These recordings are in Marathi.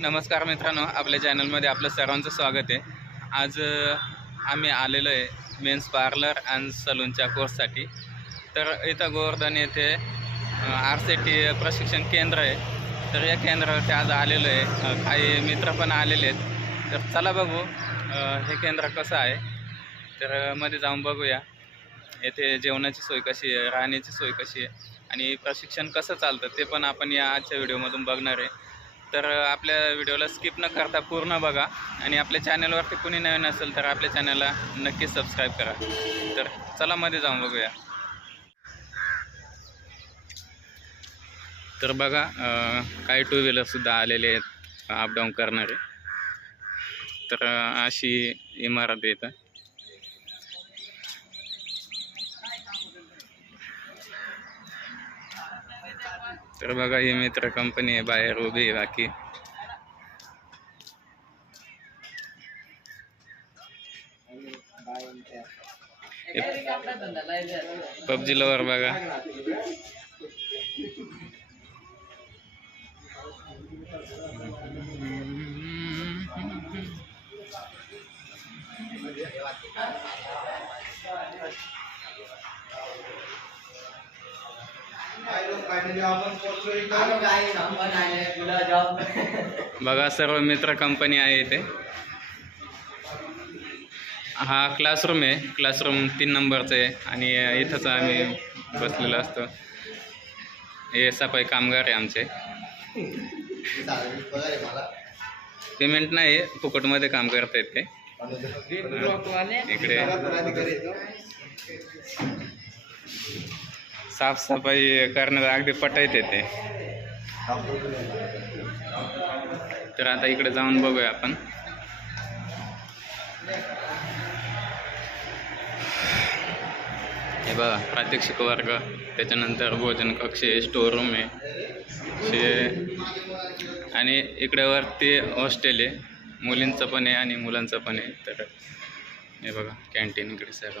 नमस्कार मित्रांनो आपल्या चॅनलमध्ये आपलं सर्वांचं स्वागत आहे. आज आम्ही आलेलो आहे मेन्स पार्लर अँड सलूनच्या कोर्ससाठी. तर इथं गोवर्धन येथे आर सी टी प्रशिक्षण केंद्र आहे. तर या केंद्रावरती आज आलेलो आहे. काही मित्र पण आलेले आहेत. तर चला बघू हे केंद्र कसं आहे. तर मध्ये जाऊन बघूया. येथे जेवणाची सोय कशी आहे राहण्याची सोय कशी आहे आणि प्रशिक्षण कसं चालतं ते पण आपण या आजच्या व्हिडिओमधून बघणार आहे. तर आपल्या व्हिडिओला स्किप न करता पूर्ण बघा. आणि आपल्या चॅनलवरती कुणी नवीन असेल तर आपल्या चॅनलला नक्कीच सबस्क्राईब करा. तर चला मध्ये जाऊन बघूया. तर बघा काही टू व्हीलरसुद्धा आलेले आहेत अपडाऊन करणारे. तर अशी इमारत येतं तर बघा ही मित्र कंपनी आहे बाहेर उभी आहे बाकी. पबजी लवर बघा. बघा सर्व मित्र कंपनी आहे इथे. हा क्लासरूम आहे. क्लासरूम तीन नंबरचा आहे. आणि इथंच आम्ही बसलेलो असतो. हे सफाई कामगार आहे आमचे. पेमेंट नाही फुकटमध्ये काम करतायत ते. इकडे. साफसफाई करण्यात अगदी पटायत येते. तर आता इकडे जाऊन बघूया आपण. हे बघा प्रात्यक्षिक वर्ग. त्याच्यानंतर भोजन कक्ष आहे स्टोर रूम आहे. आणि इकडे वरती हॉस्टेल आहे. मुलींचं पण आहे आणि मुलांचं पण आहे. तर हे बघा कॅन्टीन इकडे सर्व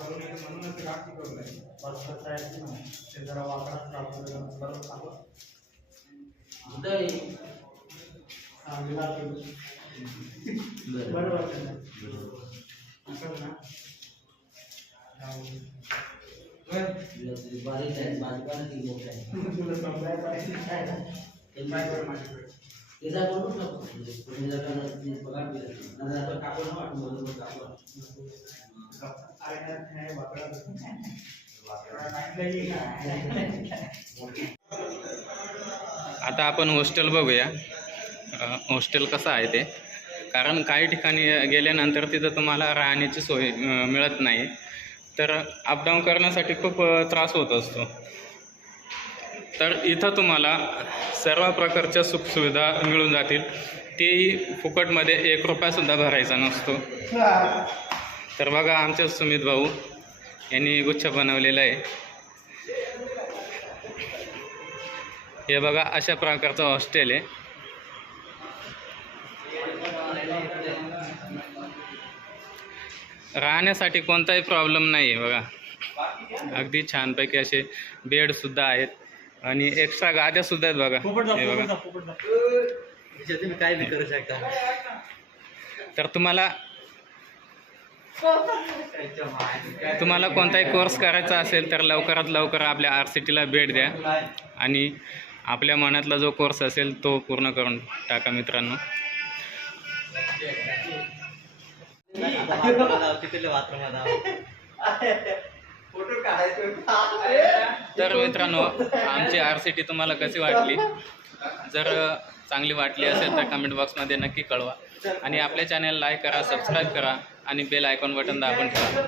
करून येतं म्हणूनच राखी करून राहील वर्षाचा आहे ना ते जरा वापरात काढतो बरोबर सांगतो उदय सांगितला बरोबर बरोबर असं ना बारीक आहे माझी पण ती मोठी आहे तुला समजायला पाहिजे आता आपण हॉस्टेल बघूया. हॉस्टेल कसं आहे ते. कारण काही ठिकाणी गेल्यानंतर तिथं तुम्हाला राहण्याची सोय मिळत नाही. तर अपडाऊन करण्यासाठी खूप त्रास होत असतो. तर इथं तुम्हाला सर्व प्रकारच्या सुखसुविधा मिळून जातील. तेही फुकटमध्ये एक रुपयासुद्धा भरायचा नसतो. तर बघा आमच्या सुमित भाऊ यांनी गुच्छ बनवलेला आहे. हे बघा अशा प्रकारचं हॉस्टेल आहे. राहण्यासाठी कोणताही प्रॉब्लेम नाही आहे बघा. अगदी छानपैकी असे बेडसुद्धा आहेत. आणि एक्स्ट्रा गाद्या सुद्धा आहेत बघा. हे बघा. तुम्ही काय बी करू शकता तर तुम्हाला तुम्हाला कोणताही कोर्स करायचा असेल तर लवकरात लवकर आपल्या आर सी टीला भेट द्या. आणि आपल्या मनातला जो कोर्स असेल तो पूर्ण करून टाका मित्रांनो. बाथरूम तर मित्रांनो आमची आर सी टी तुम्हाला कशी वाटली? जर चांगली वाटली असेल तर कमेंट बॉक्समध्ये नक्की कळवा. आणि आपल्या चॅनल लाईक करा सबस्क्राईब करा आणि बेल आयकॉन बटन दाबून ठेवा.